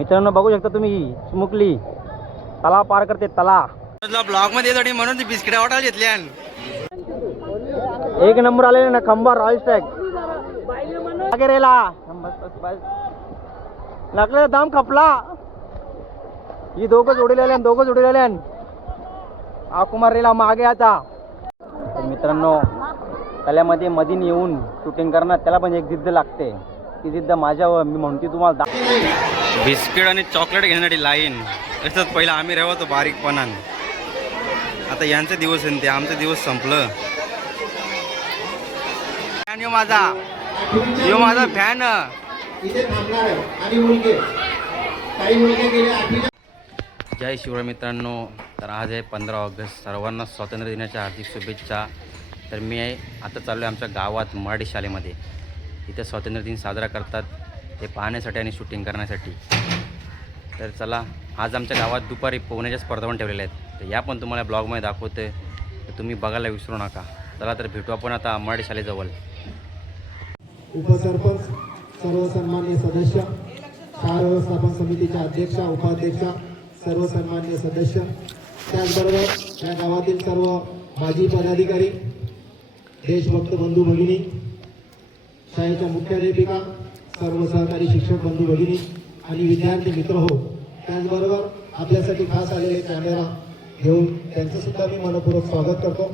मित्रांनो बघू शकता तुम्ही चिमुकली तलाव पार करते तला ब्लॉगमध्ये म्हणून ती बिस्किट ऑर्डर घेतल्या एक नंबर आलेले ना खंबा रॉयल स्टॅग. मागे रेला लागलेला दाम खपला. ही दोघं जोडीले आल्या दोघं जोडीले आल्या हा कुमार रेला मागे आता. तर मित्रांनो कल्यामध्ये मधीन येऊन शूटिंग करणार त्याला पण एक जिद्द लागते. ती जिद्द माझ्यावर मी म्हणते तुम्हाला बिस्किट आणि चॉकलेट घेण्यासाठी लाईन. तसंच पहिलं आम्ही राहतो बारीकपणान. आता यांचे दिवस आहे न ते आमचे दिवस संपलं. फॅन यो माझा. यो माझा फॅन जय शिवराय मित्रांनो. तर आज आहे पंधरा ऑगस्ट. सर्वांना स्वातंत्र्य दिनाच्या हार्दिक शुभेच्छा. तर मी आहे आता चाललो आहे आमच्या गावात मराठी शाळेमध्ये. इथे स्वातंत्र्य दिन साजरा करतात. ते पाहण्यासाठी आणि शूटिंग करण्यासाठी. तर चला आज आमच्या गावात दुपारी पोहण्याच्या स्पर्धा पण ठेवलेल्या आहेत. तर या पण तुम्हाला ब्लॉगमध्ये दाखवते तर तुम्ही बघायला विसरू नका. चला तर भेटू आपण आता मराठी शाळेजवळ. उपसरपंच सर्व सन्मान्य सदस्य शाळा व्यवस्थापन समितीच्या अध्यक्षा उपाध्यक्षा सर्व सन्मान्य सदस्य. त्याचबरोबर या गावातील सर्व माजी पदाधिकारी देशभक्त बंधू भगिनी शाळेच्या मुख्याध्यापिका सर्व सहकारी शिक्षक बंधू भगिनी आणि विद्यार्थी मित्र हो त्याचबरोबर आपल्यासाठी खास आलेले कॅमेरा घेऊन त्यांचं सुद्धा मी मनपूर्वक स्वागत करतो.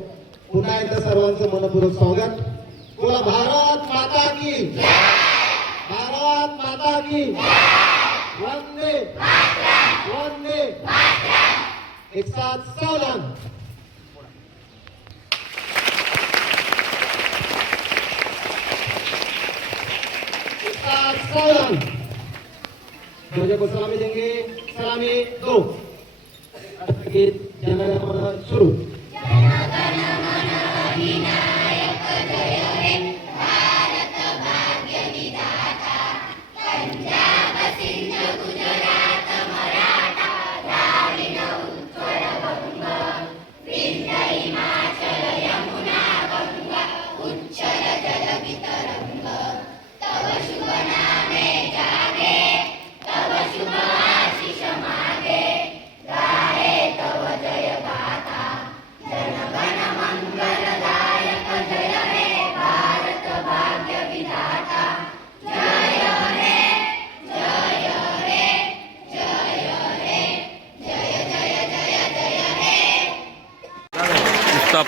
पुन्हा एकदा सर्वांचं मनपूर्वक स्वागत. बोला भारत माता की भारत माता की वंदे वंदे एक साथ सावधान! एक साथ सावधान ध्वजा को सलामी देंगे सलामी दो गीत जनगणमन शुरू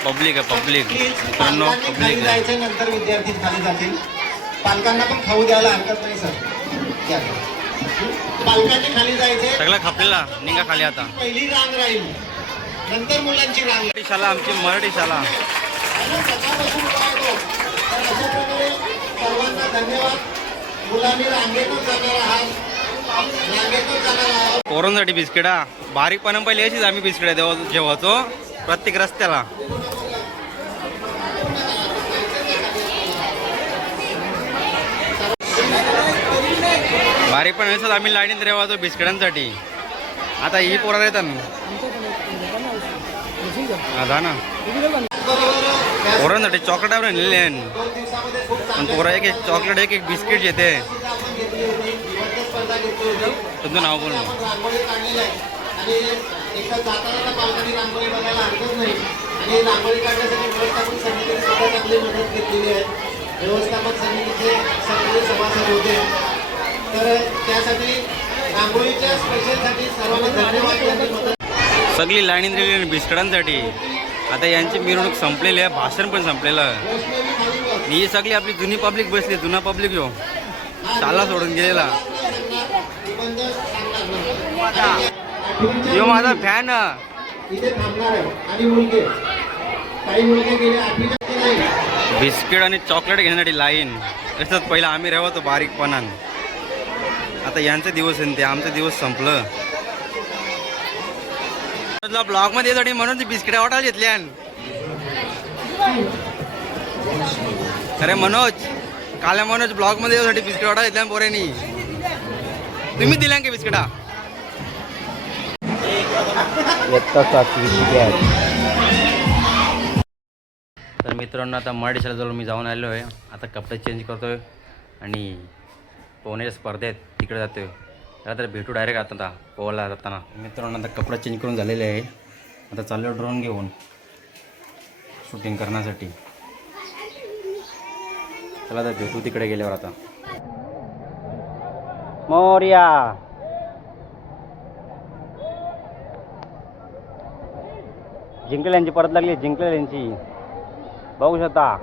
Public आहे पब्लिक मित्रांनो पब्लिक आहे. जायचं नंतर विद्यार्थी खाली जातील. पालकांना पण खाऊ द्यायला हरकत नाही सर. या. पालकांनी खाली जायचे. सगळा खपलेला. निघा खाली आता. पहिली रांग राहील. नंतर मुलांची रांग. मराठी शाळा आमची मराठी शाळा. आणि सकाळपासून काय तो. तर अशा प्रकारे सर्वांना धन्यवाद. मुलांनी रांगेतच जाणार आहात. रांगेतच जाणार आहात. पोरांसाठी बिस्किटा. बारीकपणा पहिले अशीच आम्ही बिस्किटा देव जेव्हाचो प्रत्येक रस्त्याला. बारीकपण असं आम्ही लाईनीत रेवायचो बिस्किटांसाठी. आता ही पोरा येतात ना. जा ना. पोरांसाठी चॉकलेट आपण नेलेले आहे. पण पोरं एक एक चॉकलेट एक एक बिस्किट येते. तुमचं नाव बोल व्यवस्थापन समितीचे सगळे सभासद होते. तर त्यासाठी रांगोळीच्या स्पेशलसाठी सर्वांना धन्यवाद यांनी मदत सगळी लाईनीत रेली बिस्किटांसाठी आता यांची मिरवणूक संपलेली आहे भाषण पण संपलेलं. ही सगळी आपली जुनी पब्लिक बसली जुना पब्लिक हो. शाला सोडून गेलेला. यो माझा फॅन बिस्किट आणि चॉकलेट घेण्यासाठी लाईन. तसंच पहिलं आम्ही राहतो बारीकपणान. आता यांचे दिवस आहे न ते आमचे दिवस संपलं. ब्लॉगमध्ये येतो म्हणून ती बिस्किट ऑर्डर घेतल्या अरे मनोज काल मनोज ब्लॉगमध्ये येण्यासाठी बिस्किट ऑर्डर घेतल्या पोऱ्यानी तुम्ही दिल्या की बिस्किटा? तर मित्रांनो आता मराठी शाळेजवळ मी जाऊन आलो आहे. आता कपडे चेंज करतोय आणि पोहण्याच्या स्पर्धेत तिकडे जातोय. चला तर भेटू डायरेक्ट आता पोवायला जाताना. मित्रांनो आता कपडा चेंज करून झालेले आहे. आता चाललो ड्रोन घेऊन. शूटिंग करण्यासाठी. चला तर भेटू तिकडे गेल्यावर आता. मोर्या. जिंकल्यांची परत लागली जिंकलेल्यांची. बघू शकता.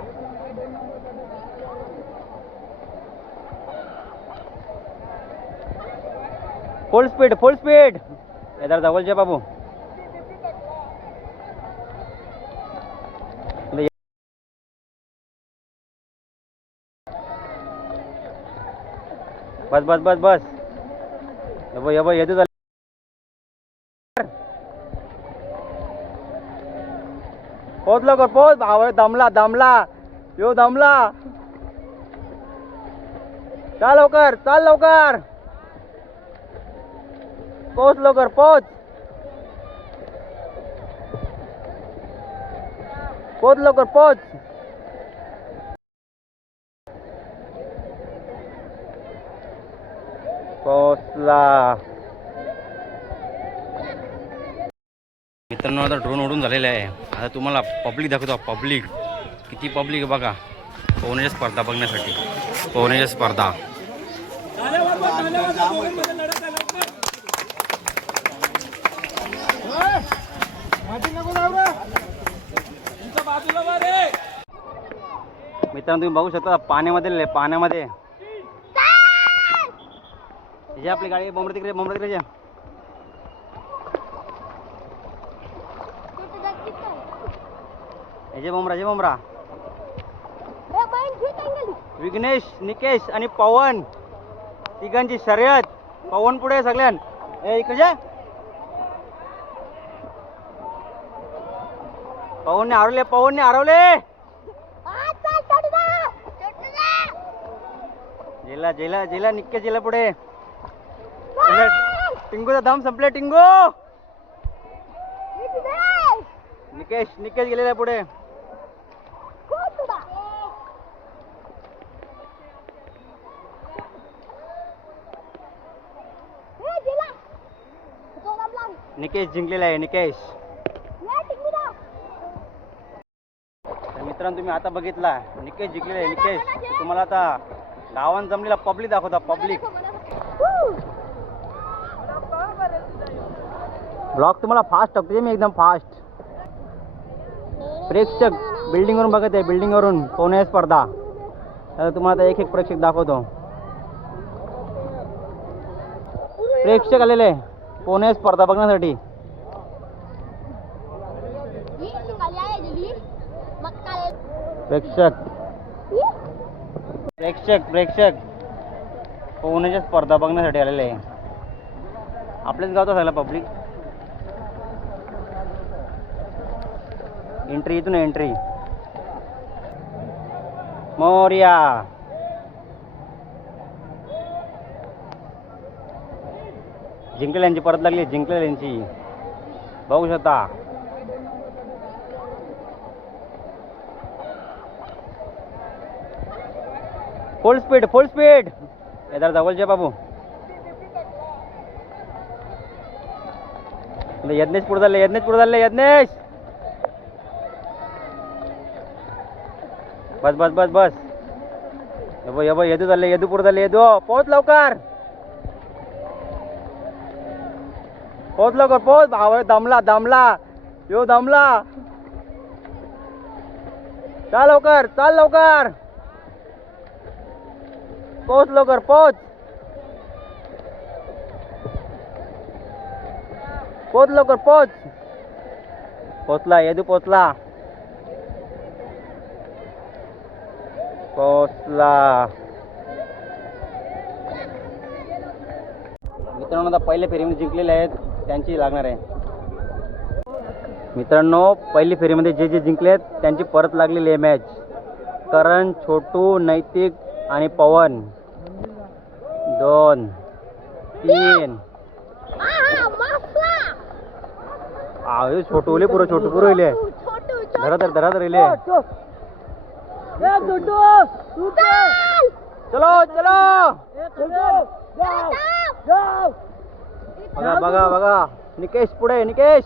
फुल स्पीड फुल स्पीड इधर जवळचे बाबू बस बस बस बस. यबो यबो येतो झालं. पोच लवकर पोच भाव दमला दमला. यो दमला. चाल लवकर चाल लवकर. पोच लवकर पोच पोच लवकर पोच पोचला मित्रांनो आता ड्रोन उडून झालेला आहे. आता तुम्हाला पब्लिक दाखवतो पब्लिक किती पब्लिक आहे बघा. पोहण्याच्या स्पर्धा बघण्यासाठी. पोहण्याच्या स्पर्धा. मित्रांनो तुम्ही बघू शकता पाण्यामध्ये पाण्यामध्ये. हे आपली गाडी बोंबड तिकडे बोंबड तिकडे जा. हे जे बोंबरा जे विघ्नेश निकेश आणि पवन. तिघांची शर्यत. पवन पुढे सगळ्यां ए इकडे पवनने हरवले पवनने हरवले. जेला जेला जेला निक्के जेला पुढे. टिंगूचा दम संपले टिंगू. निकेश निकेश गेलेला पुढे. निकेश जिंकलेला आहे निकेश तर मित्रांनो तुम्ही आता बघितला. निकेश जिंकलेला निकेश. तुम्हाला आता गावान जमलेला पब्लिक दाखवता पब्लिक ब्लॉग तुम्हाला फास्ट टाकतो मी एकदम फास्ट प्रेक्षक बिल्डिंगवरून बघत आहे बिल्डिंगवरून पोहण्या स्पर्धा. तुम्हाला आता एक एक प्रेक्षक दाखवतो. प्रेक्षक आलेले पोहण्या स्पर्धा बघण्यासाठी. प्रेक्षक. प्रेक्षक प्रेक्षक. पोहण्याच्या स्पर्धा बघण्यासाठी आलेले आहे. आपल्याच गावचा झाला पब्लिक एंट्री इथून एंट्री मोर्या. जिंकलेल्यांची परत लागली जिंकलेल्यांची. बघू शकता. फुल स्पीड फुल स्पीड इधर जवळचे बाबू यज्ञेश पुढे झाले यज्ञेश पुढे झाले यज्ञेश बस बस बस बस यबो यबो येदू झाले येदू पुढे झाले येदू पोहोच लवकर पोहोच लवकर पोहोच भाव दमला दमला यो दमला चाल लवकर चाल लवकर पोहोच लवकर पोहोच. पोहोच लवकर पोहोच. पोहोचला येदू पोहोचला. पोहोचला. मित्रांनो आता पहिल्या फेरीमध्ये जिंकलेले आहेत त्यांची लागणार आहे. मित्रांनो पहिली फेरीमध्ये जे जे जिंकले आहेत त्यांची परत लागलेली आहे मॅच करण छोटू नैतिक आणि पवन. दोन तीन. आ छोटू उले पुरं छोटू पुरं इले धरा तर धरा इले. चलो चलो. बघा बघा बघा. निकेश पुढे निकेश.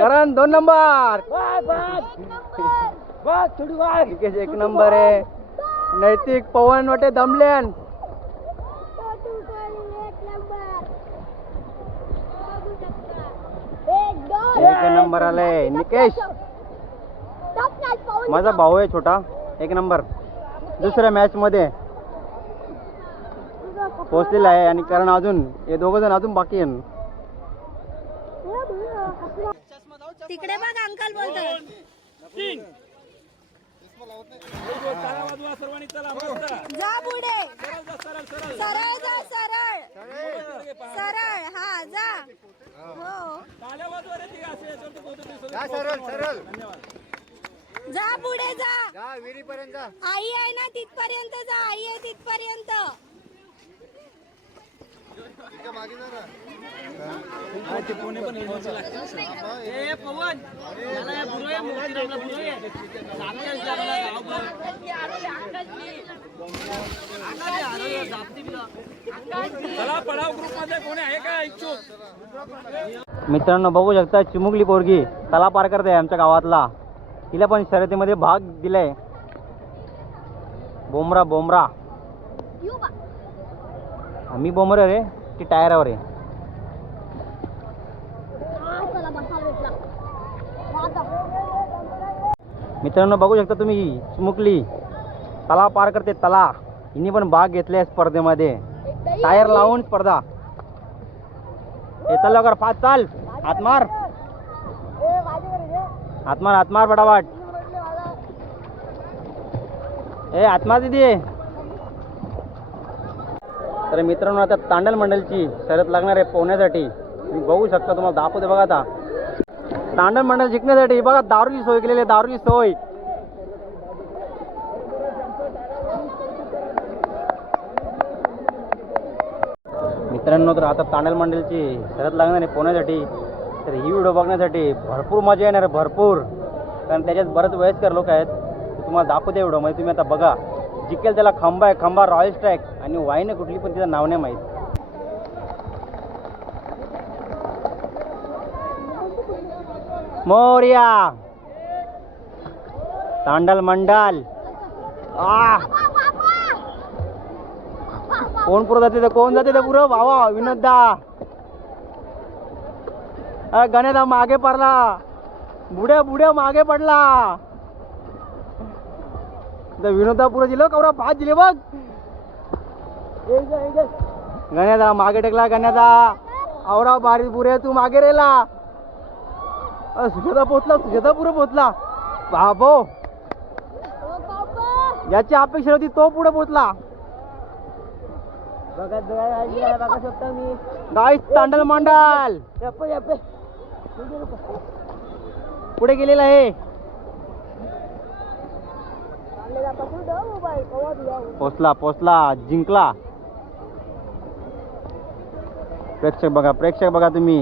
करण दोन नंबर. निकेश एक नंबर आहे. नैतिक पवन वाटे दमल्यान. एक नंबर आलाय. निकेश. माझा भाऊ आहे छोटा. एक नंबर. दुसऱ्या मॅच मध्ये. पोहोचलेला आहे आणि करण अजून. हे दोघ जण अजून बाकी आहे तिकडे बघ अंकल बोलतोय. जा पुढे. सरळ जा सरळ सरळ. हा जा. हो. जा पुढे जा. आई आहे ना तिथपर्यंत जा आई आहे तिथपर्यंत. मित्रांनो बघू शकता चिमुकली पोरगी तला पार करते आमच्या गावातला. तिला पण शर्यतीमध्ये भाग दिलाय. बोमरा बोमरा. आम्ही बोमर रे. ती टायरावर आहे. मित्रांनो बघू शकता तुम्ही चिमुकली. तला पार करते तला. हिने पण भाग घेतलाय स्पर्धेमध्ये. टायर लावून स्पर्धा. हे लवकर फास्ट चाल. आत्मार आत्मार आत्मार मार फटाफट. ए हात दिदी. तर मित्रांनो आता तांडल मंडलची शर्यत लागणार आहे पोहण्यासाठी. तुम्ही बघू शकता तुम्हाला दाखवते बघा आता. तांडल मंडल जिंकण्यासाठी बघा दारूची सोय केलेली आहे दारूची सोय. मित्रांनो तर आता तांडल मंडलची शरद लागणार आहे पोहण्यासाठी. तर ही व्हिडिओ बघण्यासाठी भरपूर मजा येणार आहे भरपूर. कारण त्याच्यात बरेच वयस्कर लोक आहेत. तुम्हाला दाखवते म्हणजे तुम्ही आता बघा. जिंकेल त्याला खंबा आहे खंबा रॉयल स्ट्रॅक आणि वाईन कुठली पण तिचं नाव नाही माहीत. मोर्या. तांडल मंडल. आ. कोण पुरं जाते तर कोण जाते तर पुरं भावा विनोददा. अरे गणेदा मागे पडला. बुड्या बुड्या मागे पडला. तर विनोदा पुरं दिलं कवरा भात दिले बघ. गण्यादा मागे टेकला गण्यादा आवरा बारी बुरे तू मागे रेला. सुजाता पोचला सुजाता पुरं पोचला बाबो. याची अपेक्षा होती तो पुढे पोचला गाईस तांडल मंडल. पुढे गेलेला आहे. पोचला पोचला जिंकला. प्रेक्षक बघा प्रेक्षक बघा तुम्ही.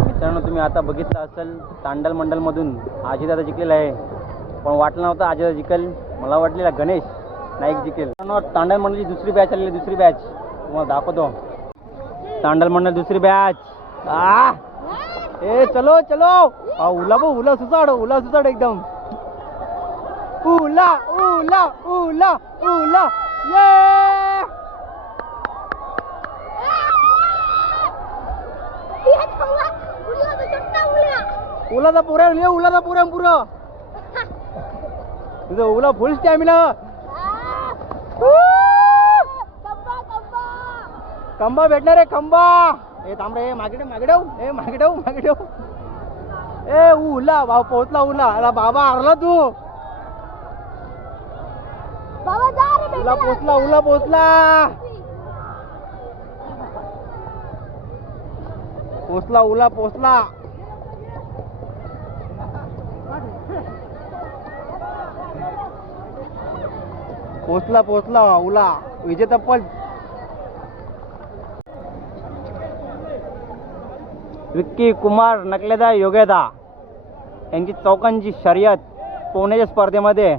मित्रांनो तुम्ही आता बघितलं असेल तांडल मंडल मधून दादा जिंकलेला आहे. पण वाटलं नव्हतं दादा जिंकेल. मला वाटलेला गणेश नाईक जिंकेल. तांडल मंडलची दुसरी बॅच आलेली दुसरी बॅच तुम्हाला दाखवतो. तांडल मंडल दुसरी बॅच आ! ए चलो चलो। उला बो उला सुसाड उला सुसाड एकदम. उला उला उला उला. ये! उलाचा पुऱ्या लिह उलाचा पुऱ्या पुरं. तुझं उला फुल स्टॅमिना कंबा भेटणार आहे कंबा ए थांब रे मागे ठेव, मागे ठेव ए मागे ठेव, मागे ठेव. ए उला भाऊ पोहोचला उला. अला बाबा हरला तू. उला पोचला उला पोचला पोचला उला पोचला पोचला पोचला उला. विजेता पण विक्की कुमार नकलेदा योगेदा यांची चौकांची शर्यत पोहण्याच्या स्पर्धेमध्ये.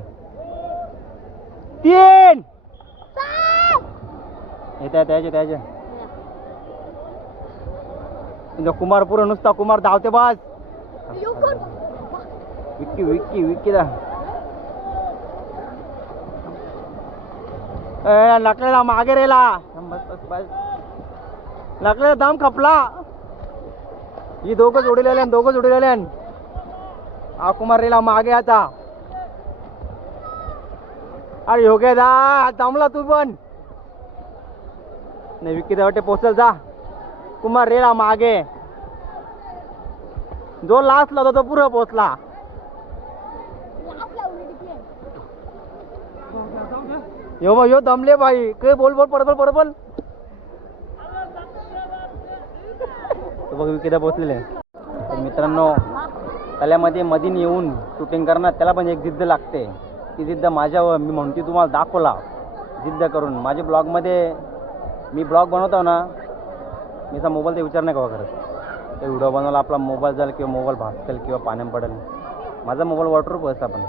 तीन! येत्या त्याचे त्याचे कुमारपूर कुमार नुसता कुमार धावते बस. विक्की विक्की विक्की दा. ए, मागे रेला. बस बस. बस खपला. ही दोघं जोडलेले दोघं जोडलेले हा कुमार रेला मागे आता. अरे योगे दा थांबला तू पण. नाही विकी वाटे पोचल जा. कुमार रेला मागे. जो लास्ट होता तो पुरं पोचला यो मग यो दमले बाई काय बोल बोल परत बोल परत बोल. तो बघ विकेदा पोचलेले तर मित्रांनो तल्यामध्ये मधीन येऊन शूटिंग करणार त्याला पण एक जिद्द लागते. ती जिद्द माझ्यावर मी म्हणते तुम्हाला दाखवला. जिद्द करून. माझ्या ब्लॉगमध्ये मी ब्लॉग बनवतो ना मी असा मोबाईलचा विचार नाही कवा करत. ते व्हिडिओ बनवला आपला मोबाईल जाईल किंवा मोबाईल भासतील किंवा पाण्यात पडेल. माझा मोबाईल वॉटरप्रूफ असता पण.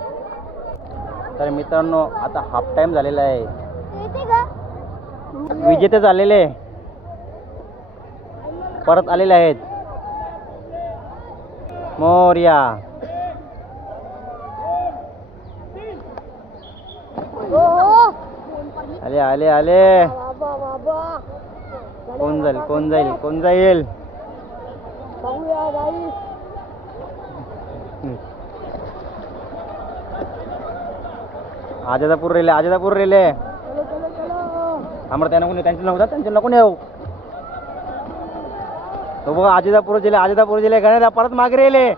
तर मित्रांनो आता हाफ टाईम झालेला आहे. विजेते झालेले. परत आलेले आहेत. मोर्या. आले आले आले. कोण जाईल कोण जाईल कोण जाईल? आजादापूर रेले आजादापूर रेले आम्हाला त्यांना कोणी त्यांचे नव्हता त्यांचे नको येऊ? तो बघा आजेदापूर जिल्हे आजेदापूर जिल्हे गणेदा परत मागे रेले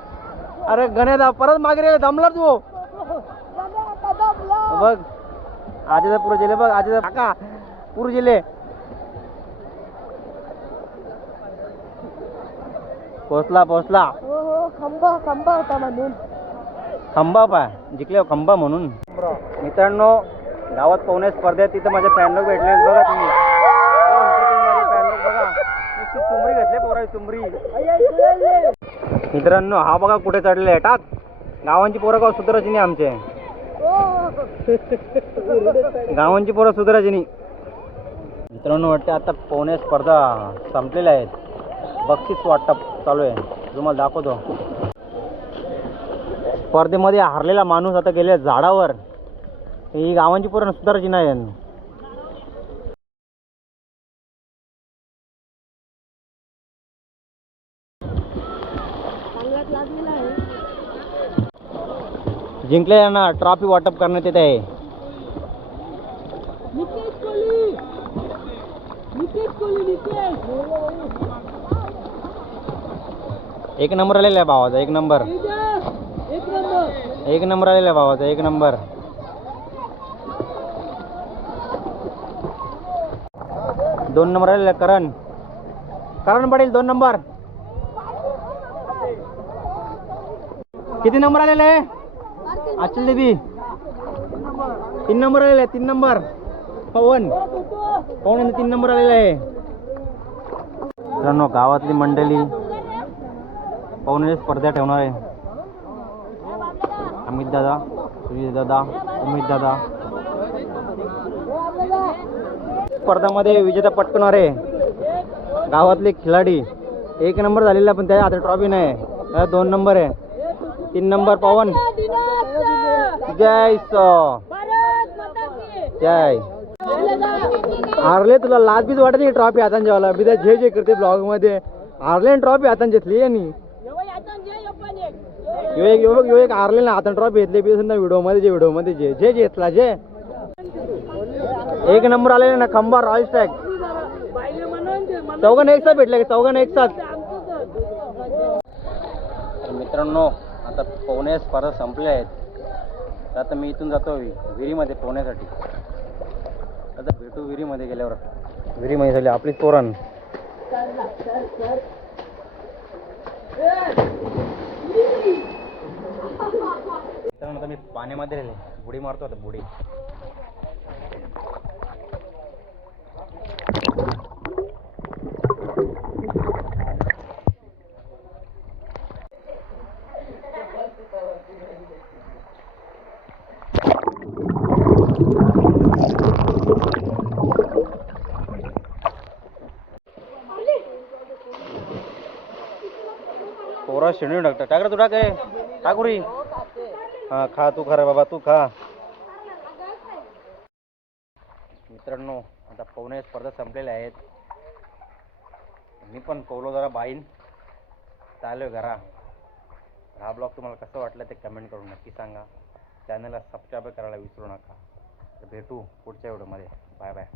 अरे गणेदा परत मागे रेले दमला तू. बघ आजेदापूर जिल्हे बघ आजेदा काका पूर जिल्हे. पोचला पोचला खंबा खंबा होता म्हणून. खंबा पाय जिंकले खंबा म्हणून. मित्रांनो गावात पोहण्या स्पर्धेत तिथं माझे फॅन लोक भेटले बघा तुम्ही हो, इथे तुम्ही माझे fan लोक बघा नुसती तुंबरी तुमरी मित्रांनो हा बघा कुठे चढलेला आहे. टाक. गावांची पोरं गाव सुधरायची नाही आमचे. गावांची पोरं सुधरायची नाही. मित्रांनो वाटते आता पोहण्या स्पर्धा संपलेल्या आहेत. बक्षीस वाटप चालू आहे. तुम्हाला दाखवतो. स्पर्धेमध्ये हारलेला माणूस आता गेले झाडावर. ही गावांची पोरं सुधारायची नाही. जिंकलेल्यांना ट्रॉफी वाटप करण्यात येत आहे. एक नंबर आलेला आहे भावाचा एक नंबर. एक नंबर! आलेला आहे भावाचा एक नंबर. दोन नंबर आलेला आहे करण. करण पडेल दोन नंबर. किती नंबर आलेला आहे? अचल देवी. तीन नंबर आलेला आहे तीन नंबर. पवन. पवन तीन नंबर आलेला आहे. मित्रांनो गावातली मंडळी पवनाची स्पर्धा ठेवणार आहे. अमित दादा सुजित दादा अमित दादा. स्पर्धामध्ये विजेता पटकवणारे गावातले खिलाडी. एक नंबर झालेला पण त्या आता ट्रॉफी नाही त्याला दोन नंबर आहे. तीन नंबर पवन. जय जय. हारले तुला लाज बीज वाटत नाही ट्रॉफी हातान जेवायला? बिदा जे जे करते ब्लॉगमध्ये हारले ट्रॉफी हातान घेतली यांनी. यो एक यो यो एक हारले ना हातान ट्रॉफी घेतली बी व्हिडिओमध्ये जे व्हिडिओमध्ये जे जे घेतला जे एक नंबर आलेले ना खंबा रॉयल स्टॅक चौघांना एक साथ भेटले चौघांना एक साथ मित्रांनो आता पोहण्या स्पर्धा संपल्या आहेत. तर आता मी इथून जातो विहिरीमध्ये पोहण्यासाठी. आता भेटू विहिरीमध्ये गेल्यावर. विहिरीमध्ये झाली आपलीच पोरण. मित्रांनो आता मी पाण्यामध्ये राहिले. बुडी मारतो आता बुडी. पोरा शेंडून टाकता. टाक रे तू. टाक आहे टाकुरी हा खा तू खा रे बाबा तू खा. मित्रांनो आता पोहण्या स्पर्धा संपलेल्या आहेत. मी पण पोहलो जरा बाईन. चालू घरा. हा ब्लॉग तुम्हाला कसं वाटलं ते कमेंट करून नक्की सांगा. चॅनलला सबस्क्राईब करायला विसरू नका. तर भेटू पुढच्या व्हिडिओमध्ये. Bye bye.